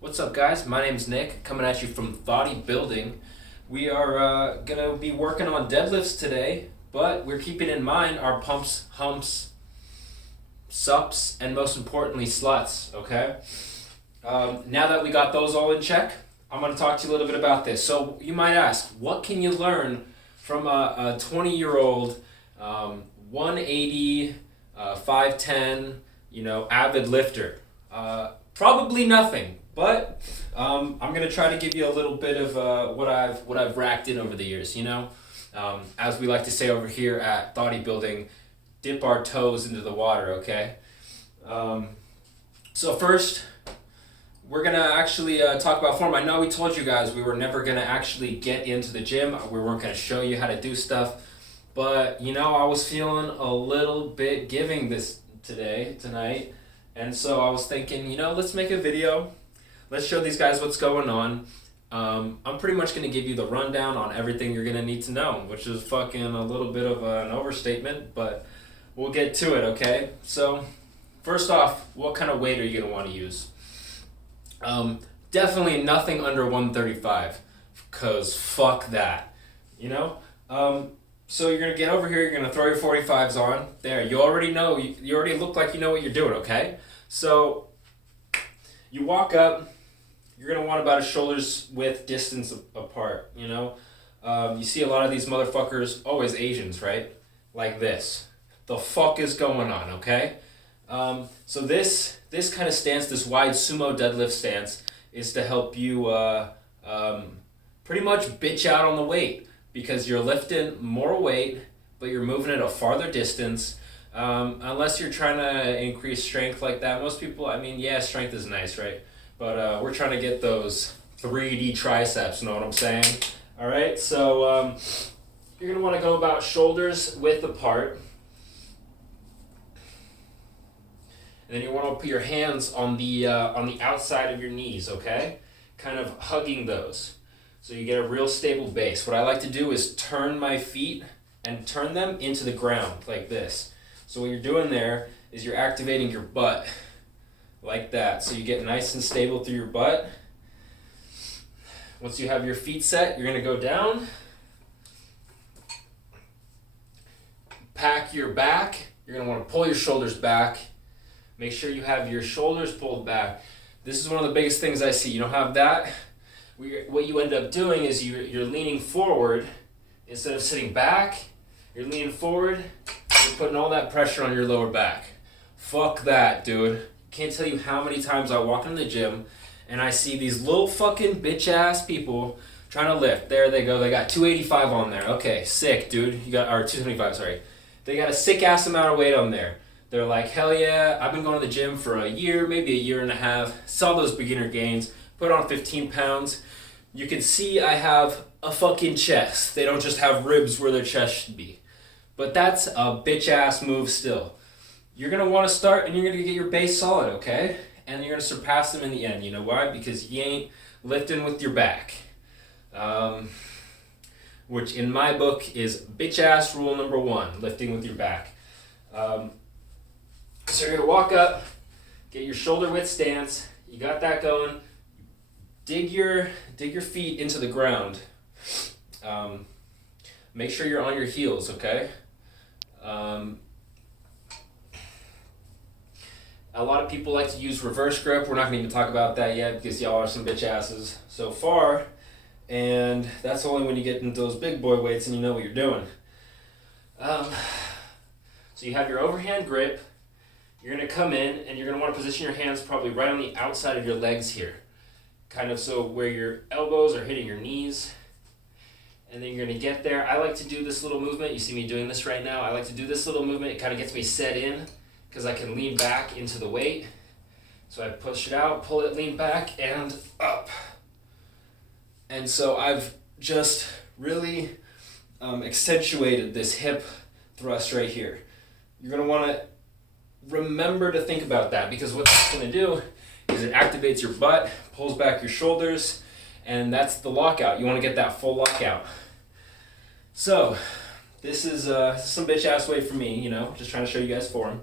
What's up, guys? My name's Nick, coming at you from Bodybuilding. We are gonna be working on deadlifts today, but we're keeping in mind our pumps, humps, sups, and most importantly, sluts, okay? Now that we got those all in check, I'm gonna talk to you a little bit about this. So you might ask, what can you learn from a 20-year-old, 180, 5'10", avid lifter? Probably nothing. But I'm gonna try to give you a little bit of what I've racked in over the years. As we like to say over here at Bodybuilding, dip our toes into the water. Okay. So first, we're gonna actually talk about form. I know we told you guys we were never gonna actually get into the gym. We weren't gonna show you how to do stuff, but I was feeling a little bit giving tonight, and so I was thinking, let's make a video. Let's show these guys what's going on. I'm pretty much going to give you the rundown on everything you're going to need to know, which is fucking a little bit of an overstatement, but we'll get to it, okay? So, first off, what kind of weight are you going to want to use? Definitely nothing under 135, because fuck that, So you're going to get over here, you're going to throw your 45s on. There, you already know, you already look like you know what you're doing, okay? So, you walk up. You're going to want about a shoulder's width distance apart, You see a lot of these motherfuckers, always Asians, right? Like this. The fuck is going on, okay? So this kind of stance, this wide sumo deadlift stance, is to help you pretty much bitch out on the weight because you're lifting more weight, but you're moving it a farther distance. Unless you're trying to increase strength like that. Most people, strength is nice, right? But we're trying to get those 3D triceps, know what I'm saying? All right, so you're going to want to go about shoulders width apart. And then you want to put your hands on the outside of your knees, okay? Kind of hugging those. So you get a real stable base. What I like to do is turn my feet and turn them into the ground like this. So what you're doing there is you're activating your butt like that. So you get nice and stable through your butt. Once you have your feet set, you're going to go down. Pack your back. You're going to want to pull your shoulders back. Make sure you have your shoulders pulled back. This is one of the biggest things I see. You don't have that. What you end up doing is you're leaning forward instead of sitting back. You're leaning forward. You're putting all that pressure on your lower back. Fuck that, dude. Can't tell you how many times I walk in the gym and I see these little fucking bitch ass people trying to lift. There they go. They got 285 on there. Okay, sick, dude. Or 275, sorry. They got a sick ass amount of weight on there. They're like, hell yeah, I've been going to the gym for a year, maybe a year and a half. Saw those beginner gains. Put on 15 pounds. You can see I have a fucking chest. They don't just have ribs where their chest should be. But that's a bitch ass move still. You're going to want to start and you're going to get your base solid, okay? And you're going to surpass them in the end. You know why? Because you ain't lifting with your back. Which in my book is bitch ass rule number 1, lifting with your back. So you're going to walk up, get your shoulder width stance. You got that going. Dig your feet into the ground. Make sure you're on your heels, okay? A lot of people like to use reverse grip. We're not going to even talk about that yet because y'all are some bitch asses so far. And that's only when you get into those big boy weights and you know what you're doing. So you have your overhand grip. You're going to come in and you're going to want to position your hands probably right on the outside of your legs here. Kind of so where your elbows are hitting your knees. And then you're going to get there. I like to do this little movement. You see me doing this right now. I like to do this little movement. It kind of gets me set in because I can lean back into the weight. So I push it out, pull it, lean back, and up. And so I've just really accentuated this hip thrust right here. You're going to want to remember to think about that because what that's going to do is it activates your butt, pulls back your shoulders, and that's the lockout. You want to get that full lockout. So, this is some bitch ass way for me, just trying to show you guys form.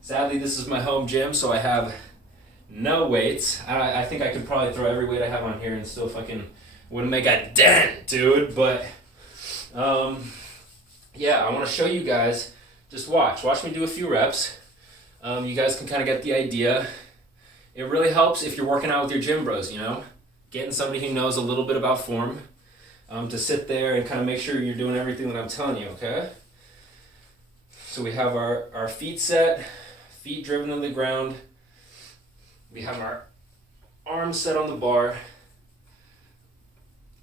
Sadly, this is my home gym, so I have no weights. I think I could probably throw every weight I have on here and still fucking wouldn't make a dent, dude. But yeah, I want to show you guys. Just watch me do a few reps. You guys can kind of get the idea. It really helps if you're working out with your gym bros, you know, getting somebody who knows a little bit about form to sit there and kind of make sure you're doing everything that I'm telling you, okay? So we have our feet set, feet driven to the ground. We have our arms set on the bar.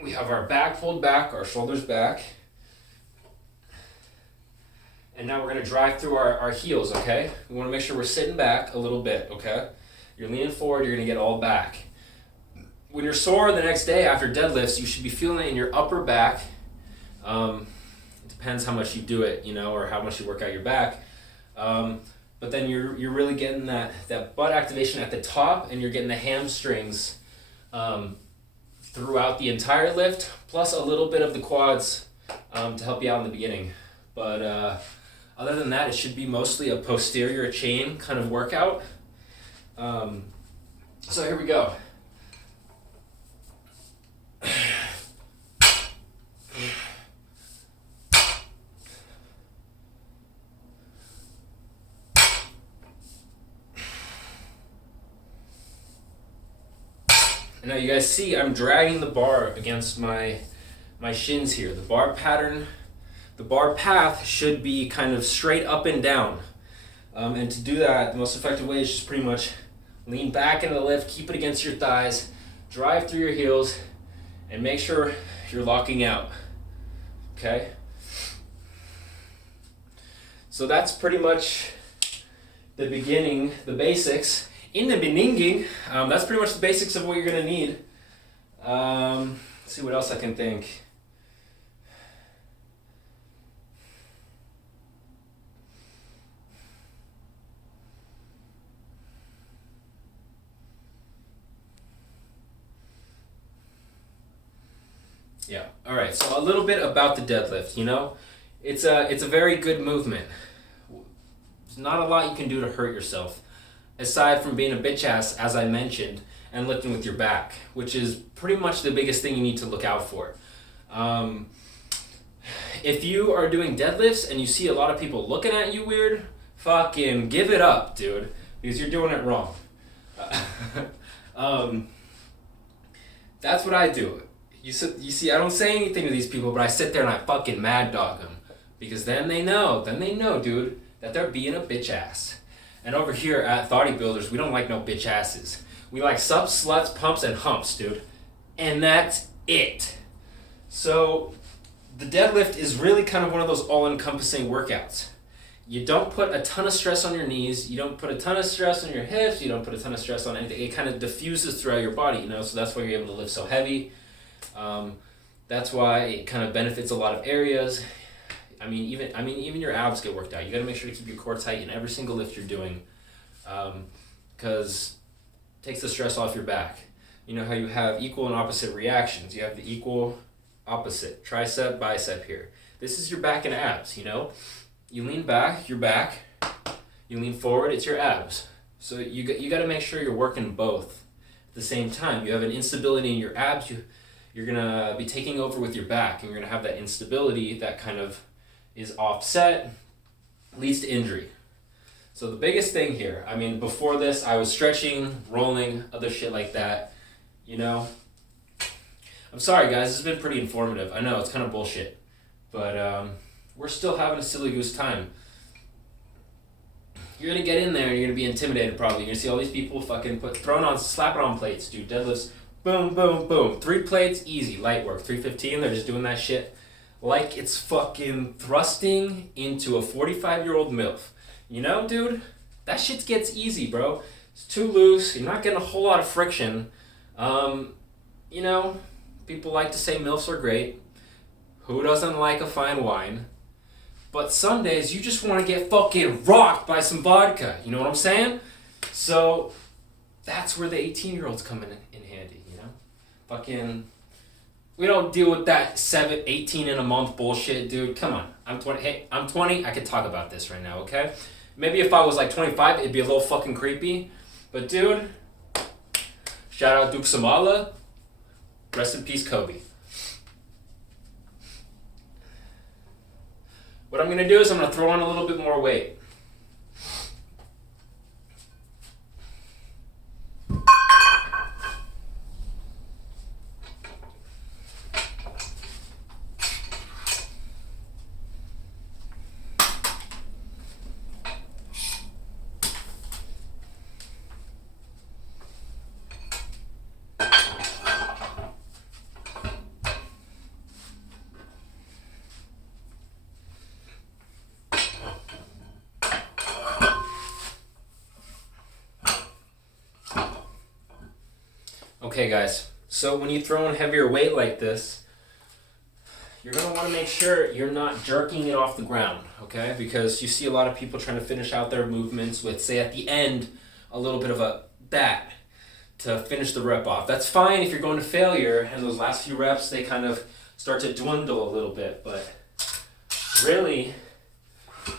We have our back pulled back, our shoulders back. And now we're going to drive through our heels, okay? We want to make sure we're sitting back a little bit, okay? You're leaning forward, you're going to get all back. When you're sore the next day after deadlifts, you should be feeling it in your upper back. It depends how much you do it, you know, or how much you work out your back. But then you're really getting that butt activation at the top, and you're getting the hamstrings throughout the entire lift, plus a little bit of the quads to help you out in the beginning. But other than that, it should be mostly a posterior chain kind of workout. So here we go. Now you guys see I'm dragging the bar against my shins here. The bar path should be kind of straight up and down. And to do that, the most effective way is just pretty much lean back into the lift, keep it against your thighs, drive through your heels, and make sure you're locking out. Okay? So that's pretty much the beginning, the basics. In the beginning, that's pretty much the basics of what you're going to need. Let's see what else I can think. Yeah. All right. So a little bit about the deadlift. You know, it's a very good movement. There's not a lot you can do to hurt yourself, aside from being a bitch ass, as I mentioned, and lifting with your back, which is pretty much the biggest thing you need to look out for. If you are doing deadlifts and you see a lot of people looking at you weird, fucking give it up, dude, because you're doing it wrong. That's what I do. You see, I don't say anything to these people, but I sit there and I fucking mad dog them, because then they know, dude, that they're being a bitch ass. And over here at Thoughty Builders, we don't like no bitch asses. We like subs, sluts, pumps, and humps, dude. And that's it. So the deadlift is really kind of one of those all-encompassing workouts. You don't put a ton of stress on your knees. You don't put a ton of stress on your hips. You don't put a ton of stress on anything. It kind of diffuses throughout your body, you know. So that's why you're able to lift so heavy. That's why it kind of benefits a lot of areas. I mean, even your abs get worked out. You got to make sure to keep your core tight in every single lift you're doing, because it takes the stress off your back. You know how you have equal and opposite reactions. You have the equal opposite, tricep, bicep here. This is your back and abs, you know? You lean back, your back. You lean forward, it's your abs. So you got to make sure you're working both at the same time. You have an instability in your abs, you're going to be taking over with your back, and you're going to have that instability that kind of is offset, leads to injury. So the biggest thing here, I mean, before this, I was stretching, rolling, other shit like that, you know? I'm sorry, guys, this has been pretty informative. I know, it's kind of bullshit, but we're still having a silly goose time. You're going to get in there, and you're going to be intimidated probably. You're going to see all these people fucking slapping on plates, dude, deadlifts, boom, boom, boom. 3 plates, easy, light work. 315, they're just doing that shit like it's fucking thrusting into a 45-year-old MILF. You know, dude? That shit gets easy, bro. It's too loose. You're not getting a whole lot of friction. You know, people like to say MILFs are great. Who doesn't like a fine wine? But some days you just want to get fucking rocked by some vodka. You know what I'm saying? So that's where the 18-year-olds come in handy, you know? Fucking... We don't deal with that 18 in a month bullshit, dude. Come on. I'm 20. Hey, I'm 20. I could talk about this right now, okay? Maybe if I was like 25, it'd be a little fucking creepy. But dude, Shout out Duke Samala. Rest in peace, Kobe. What I'm gonna do is I'm gonna throw on a little bit more weight. Okay guys, so when you throw in heavier weight like this, you're going to want to make sure you're not jerking it off the ground, okay? Because you see a lot of people trying to finish out their movements with, say at the end, a little bit of a bat to finish the rep off. That's fine if you're going to failure and those last few reps, they kind of start to dwindle a little bit. But really,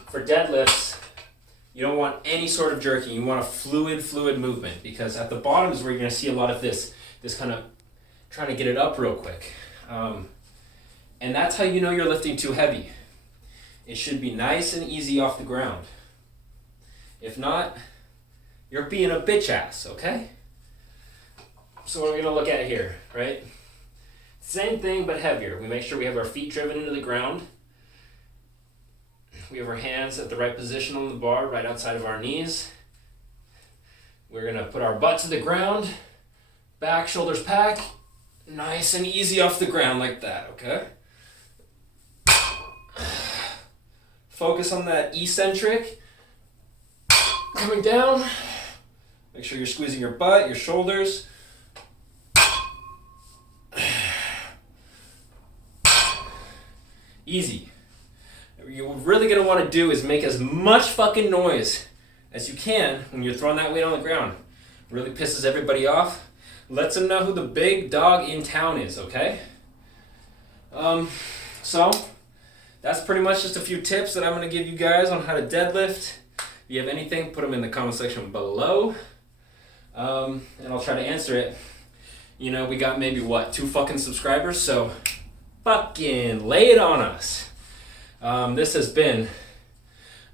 for deadlifts, you don't want any sort of jerking. You want a fluid movement, because at the bottom is where you're going to see a lot of this kind of trying to get it up real quick. And that's how you know you're lifting too heavy. It should be nice and easy off the ground. If not, you're being a bitch ass, okay? So what are we going to look at here, right? Same thing, but heavier. We make sure we have our feet driven into the ground. We have our hands at the right position on the bar, right outside of our knees. We're going to put our butt to the ground, back, shoulders back, nice and easy off the ground like that, okay? Focus on that eccentric. Coming down. Make sure you're squeezing your butt, your shoulders. Easy. What you're really going to want to do is make as much fucking noise as you can when you're throwing that weight on the ground. Really pisses everybody off. Lets them know who the big dog in town is, okay? So, that's pretty much just a few tips that I'm going to give you guys on how to deadlift. If you have anything, put them in the comment section below. And I'll try to answer it. You know, we got maybe, 2 fucking subscribers, so fucking lay it on us. This has been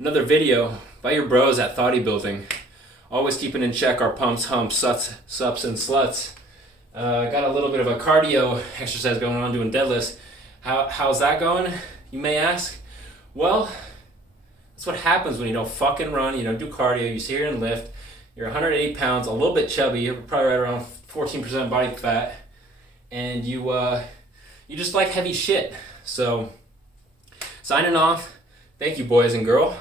another video by your bros at Thoughty Building. Always keeping in check our pumps, humps, sups, and sluts. Got a little bit of a cardio exercise going on doing deadlifts. How's that going, you may ask? Well, that's what happens when you don't fucking run, you don't do cardio, you sit here and lift. You're 180 pounds, a little bit chubby, you're probably right around 14% body fat, and you just like heavy shit. So, signing off. Thank you, boys and girl.